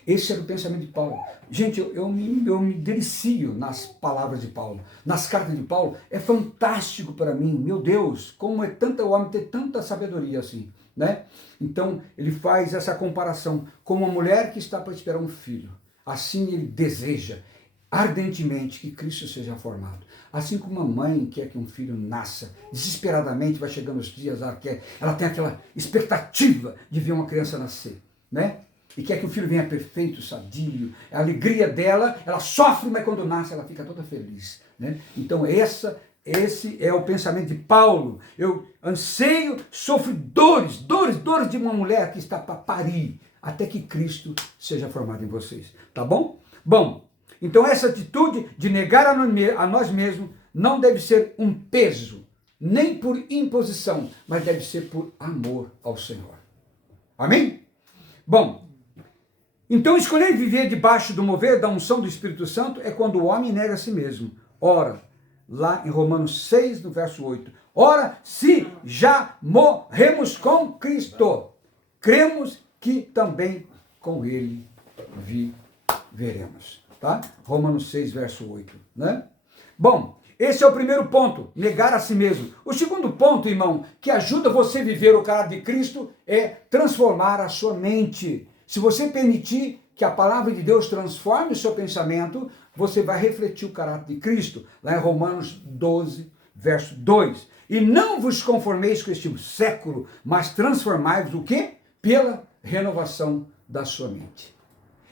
Esse era o pensamento de Paulo. Gente, eu me delicio nas palavras de Paulo, nas cartas de Paulo. É fantástico para mim, meu Deus, como é tanta, o homem ter tanta sabedoria assim, né? Então, ele faz essa comparação com uma mulher que está para esperar um filho. Assim ele deseja ardentemente que Cristo seja formado. Assim como uma mãe quer que um filho nasça, desesperadamente vai chegando os dias, ela tem aquela expectativa de ver uma criança nascer, né? E quer que o filho venha perfeito, sadio, a alegria dela, ela sofre, mas quando nasce ela fica toda feliz, né? Então esse é o pensamento de Paulo. Eu anseio, sofro dores de uma mulher que está para parir, até que Cristo seja formado em vocês, tá bom? Bom, então essa atitude de negar a nós mesmos não deve ser um peso, nem por imposição, mas deve ser por amor ao Senhor. Amém? Bom, então escolher viver debaixo do mover da unção do Espírito Santo é quando o homem nega a si mesmo. Ora, lá em Romanos 6, no verso 8, ora, se já morremos com Cristo, cremos que também com ele viveremos. Tá? Romanos 6, verso 8. Né? Bom, esse é o primeiro ponto, negar a si mesmo. O segundo ponto, irmão, que ajuda você a viver o caráter de Cristo é transformar a sua mente. Se você permitir que a palavra de Deus transforme o seu pensamento, você vai refletir o caráter de Cristo. Lá em Romanos 12, verso 2. E não vos conformeis com este século, mas transformai-vos o quê? Pela renovação da sua mente.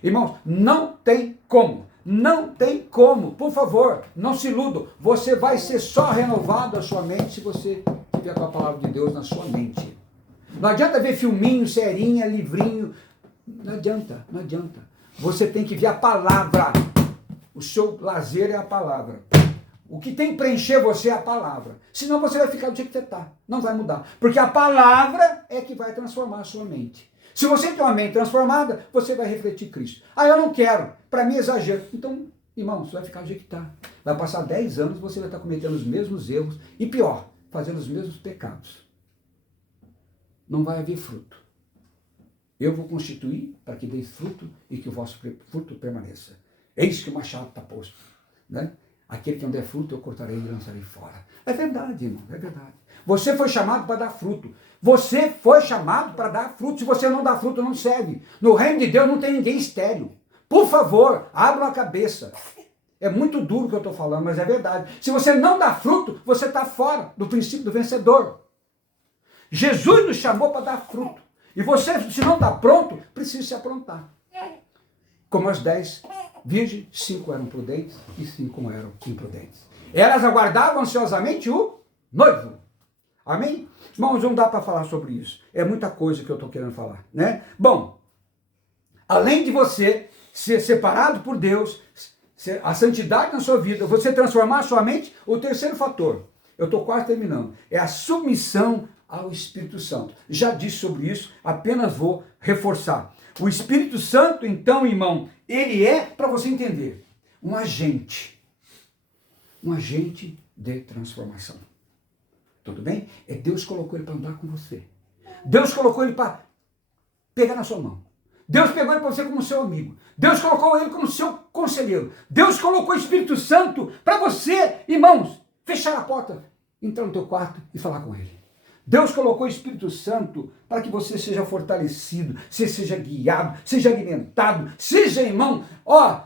Irmãos, não tem como, por favor, não se iludam, você vai ser só renovado a sua mente se você tiver com a palavra de Deus na sua mente. Não adianta ver filminho, serinha, livrinho, não adianta. Você tem que ver a palavra, o seu lazer é a palavra. O que tem que preencher você é a palavra, senão você vai ficar do jeito que você está, não vai mudar, porque a palavra é que vai transformar a sua mente. Se você tem uma mente transformada, você vai refletir Cristo. Ah, eu não quero, para mim é exagero. Então, irmão, você vai ficar do jeito que está. Vai passar 10 anos, você vai estar cometendo os mesmos erros e pior, fazendo os mesmos pecados. Não vai haver fruto. Eu vou constituir para que deis fruto e que o vosso fruto permaneça. Eis que o machado está posto. Né? Aquele que não der fruto, eu cortarei e lançarei fora. É verdade, irmão, é verdade. Você foi chamado para dar fruto. Você foi chamado para dar fruto. Se você não dá fruto, não serve. No reino de Deus não tem ninguém estéril. Por favor, abra a cabeça. É muito duro o que eu estou falando, mas é verdade. Se você não dá fruto, você está fora do princípio do vencedor. Jesus nos chamou para dar fruto. E você, se não está pronto, precisa se aprontar. Como as 10 virgens, 5 eram prudentes e 5 eram imprudentes. Elas aguardavam ansiosamente o noivo. Amém? Irmãos, não dá para falar sobre isso. É muita coisa que eu estou querendo falar, né? Bom, além de você ser separado por Deus, a santidade na sua vida, você transformar a sua mente, o terceiro fator, eu estou quase terminando, é a submissão ao Espírito Santo. Já disse sobre isso, apenas vou reforçar. O Espírito Santo, então, irmão, ele é, para você entender, um agente de transformação. Tudo bem? É Deus colocou ele para andar com você. Deus colocou ele para pegar na sua mão. Deus pegou ele para você como seu amigo. Deus colocou ele como seu conselheiro. Deus colocou o Espírito Santo para você, irmãos, fechar a porta, entrar no teu quarto e falar com ele. Deus colocou o Espírito Santo para que você seja fortalecido, você seja guiado, seja alimentado, seja, irmão,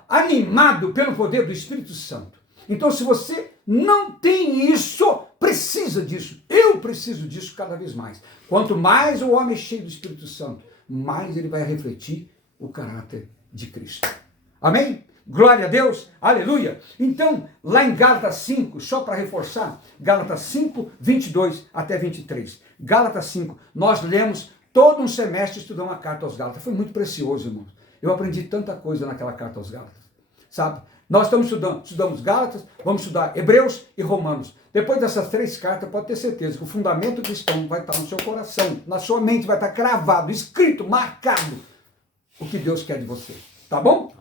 animado pelo poder do Espírito Santo. Então, se você não tem isso, precisa disso. Eu preciso disso cada vez mais. Quanto mais o homem é cheio do Espírito Santo, mais ele vai refletir o caráter de Cristo. Amém? Glória a Deus, aleluia. Então, lá em Gálatas 5, só para reforçar, Gálatas 5, 22 até 23. Gálatas 5, nós lemos todo um semestre estudando a carta aos Gálatas. Foi muito precioso, irmãos. Eu aprendi tanta coisa naquela carta aos Gálatas, sabe? Nós estudamos Gálatas, vamos estudar Hebreus e Romanos. Depois dessas 3 cartas, pode ter certeza que o fundamento cristão vai estar no seu coração, na sua mente, vai estar cravado, escrito, marcado, o que Deus quer de você. Tá bom?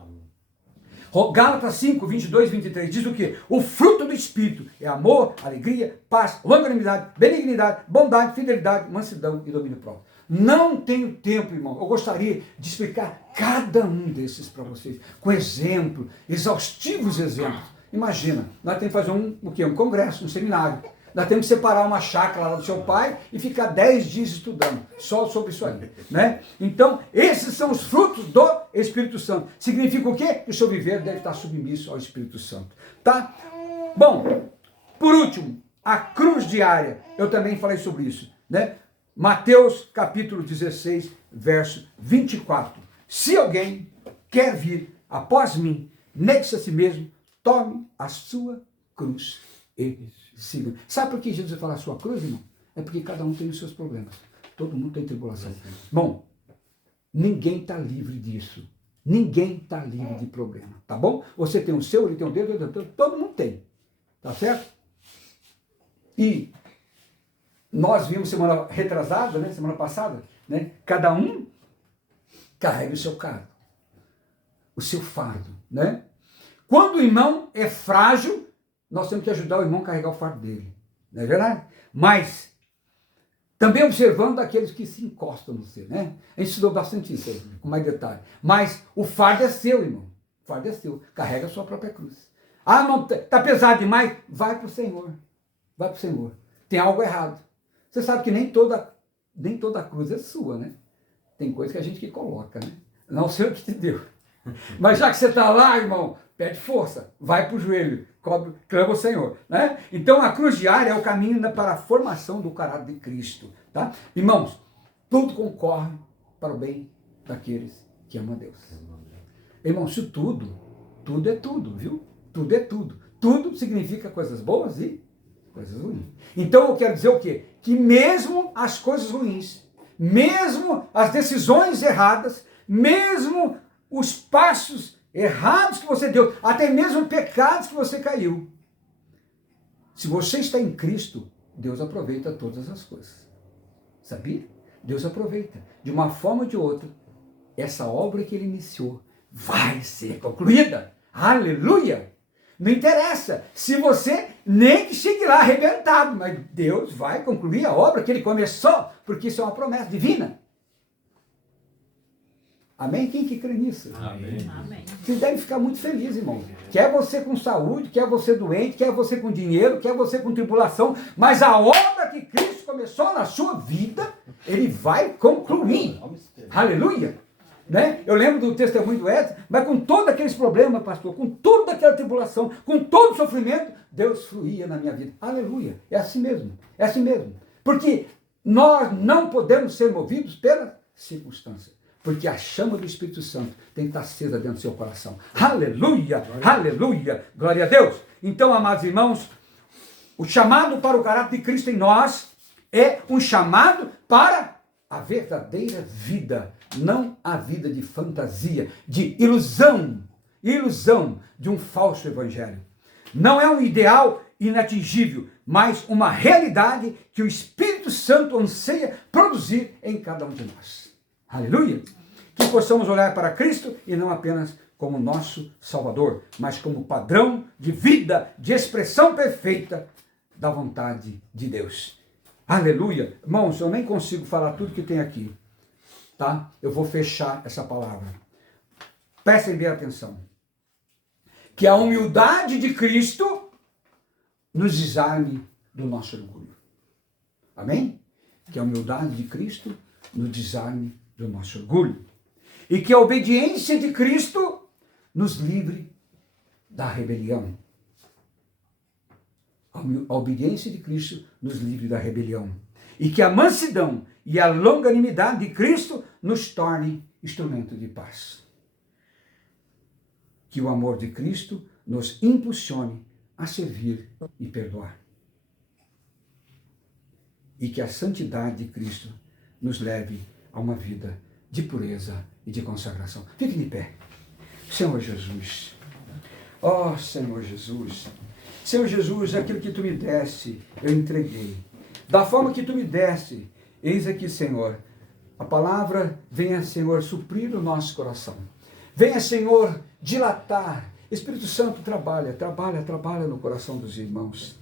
Gálatas 5, 22 e 23 diz o quê? O fruto do Espírito é amor, alegria, paz, longanimidade, benignidade, bondade, fidelidade, mansidão e domínio próprio. Não tenho tempo, irmão. Eu gostaria de explicar cada um desses para vocês, com exemplo, exaustivos exemplos. Imagina, nós temos que fazer um congresso, um seminário. Nós temos que separar uma chácara lá do seu pai e ficar 10 dias estudando só sobre isso aí, né? Então, esses são os frutos do Espírito Santo. Significa o quê? Que o seu viver deve estar submisso ao Espírito Santo, tá? Bom, por último, a cruz diária. Eu também falei sobre isso, né? Mateus capítulo 16, verso 24. Se alguém quer vir após mim, negue-se a si mesmo, tome a sua cruz e siga. Sabe por que Jesus fala a sua cruz, irmão? É porque cada um tem os seus problemas. Todo mundo tem tribulação. Bom, ninguém está livre disso. Ninguém está livre de problema, tá bom? Você tem o seu, ele tem o dele, todo mundo tem. Tá certo? E nós vimos semana retrasada, né? Semana passada, né? Cada um carrega o seu cargo, o seu fardo, né? Quando o irmão é frágil, nós temos que ajudar o irmão a carregar o fardo dele. Não é verdade? Mas, também observando aqueles que se encostam no seu, né? A gente estudou bastante isso aí, com mais detalhe. Mas o fardo é seu, irmão. O fardo é seu. Carrega a sua própria cruz. Ah, não, tá pesado demais? Vai para o Senhor. Vai para o Senhor. Tem algo errado. Você sabe que nem toda cruz é sua, né? Tem coisa que a gente que coloca, né? Não sei o que te deu. Mas já que você está lá, irmão, pede força, vai para o joelho, clama o Senhor, né? Então a cruz diária é o caminho para a formação do caráter de Cristo, tá? Irmãos, tudo concorre para o bem daqueles que amam a Deus. Irmãos, se tudo é tudo, viu? Tudo é tudo. Tudo significa coisas boas e coisas ruins. Então eu quero dizer o quê? Que mesmo as coisas ruins, mesmo as decisões erradas, mesmo os passos errados que você deu, até mesmo pecados que você caiu. Se você está em Cristo, Deus aproveita todas as coisas. Sabia? Deus aproveita. De uma forma ou de outra, essa obra que ele iniciou vai ser concluída. Aleluia! Não interessa se você nem que chegue lá arrebentado, mas Deus vai concluir a obra que ele começou, porque isso é uma promessa divina. Amém? Quem que crê nisso? Amém. Você deve ficar muito feliz, irmão. Quer você com saúde, quer você doente, quer você com dinheiro, quer você com tribulação, mas a obra que Cristo começou na sua vida, ele vai concluir. Aleluia! Né? Eu lembro do testemunho do Edson, mas com todos aqueles problemas, pastor, com toda aquela tribulação, com todo o sofrimento, Deus fluía na minha vida. Aleluia! É assim mesmo. É assim mesmo. Porque nós não podemos ser movidos pela circunstância. Porque a chama do Espírito Santo tem que estar acesa dentro do seu coração. Aleluia! Aleluia! Glória a Deus! Então, amados irmãos, o chamado para o caráter de Cristo em nós é um chamado para a verdadeira vida, não a vida de fantasia, de ilusão de um falso evangelho. Não é um ideal inatingível, mas uma realidade que o Espírito Santo anseia produzir em cada um de nós. Aleluia! Que possamos olhar para Cristo e não apenas como nosso Salvador, mas como padrão de vida, de expressão perfeita da vontade de Deus. Aleluia! Irmãos, eu nem consigo falar tudo que tem aqui, tá? Eu vou fechar essa palavra. Prestem bem atenção. Que a humildade de Cristo nos desarme do nosso orgulho. Amém? Que a humildade de Cristo nos desarme do nosso orgulho. E que a obediência de Cristo nos livre da rebelião. A obediência de Cristo nos livre da rebelião. E que a mansidão e a longanimidade de Cristo nos torne instrumento de paz. Que o amor de Cristo nos impulsione a servir e perdoar. E que a santidade de Cristo nos leve a uma vida de pureza e de consagração. Fique de pé. Senhor Jesus. Ó Senhor Jesus. Senhor Jesus, aquilo que tu me deste, eu entreguei. Da forma que tu me deste, eis aqui, Senhor, a palavra venha, Senhor, suprir o nosso coração. Venha, Senhor, dilatar Espírito Santo, trabalha no coração dos irmãos.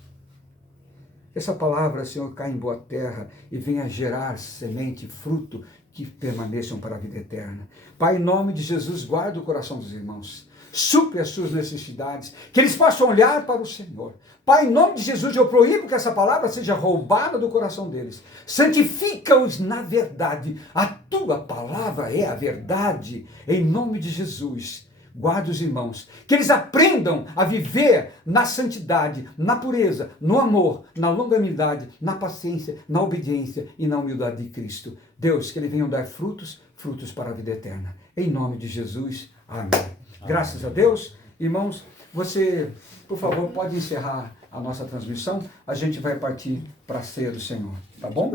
Essa palavra, Senhor, cai em boa terra e venha gerar semente, fruto, que permaneçam para a vida eterna. Pai, em nome de Jesus, guarda o coração dos irmãos. Supre as suas necessidades, que eles possam olhar para o Senhor. Pai, em nome de Jesus, eu proíbo que essa palavra seja roubada do coração deles. Santifica-os na verdade. A tua palavra é a verdade. Em nome de Jesus, guarda os irmãos, que eles aprendam a viver na santidade, na pureza, no amor, na longanimidade, na paciência, na obediência e na humildade de Cristo. Deus, que eles venham dar frutos para a vida eterna. Em nome de Jesus, amém. Graças a Deus. Irmãos, você, por favor, pode encerrar a nossa transmissão. A gente vai partir para a ceia do Senhor. Tá bom?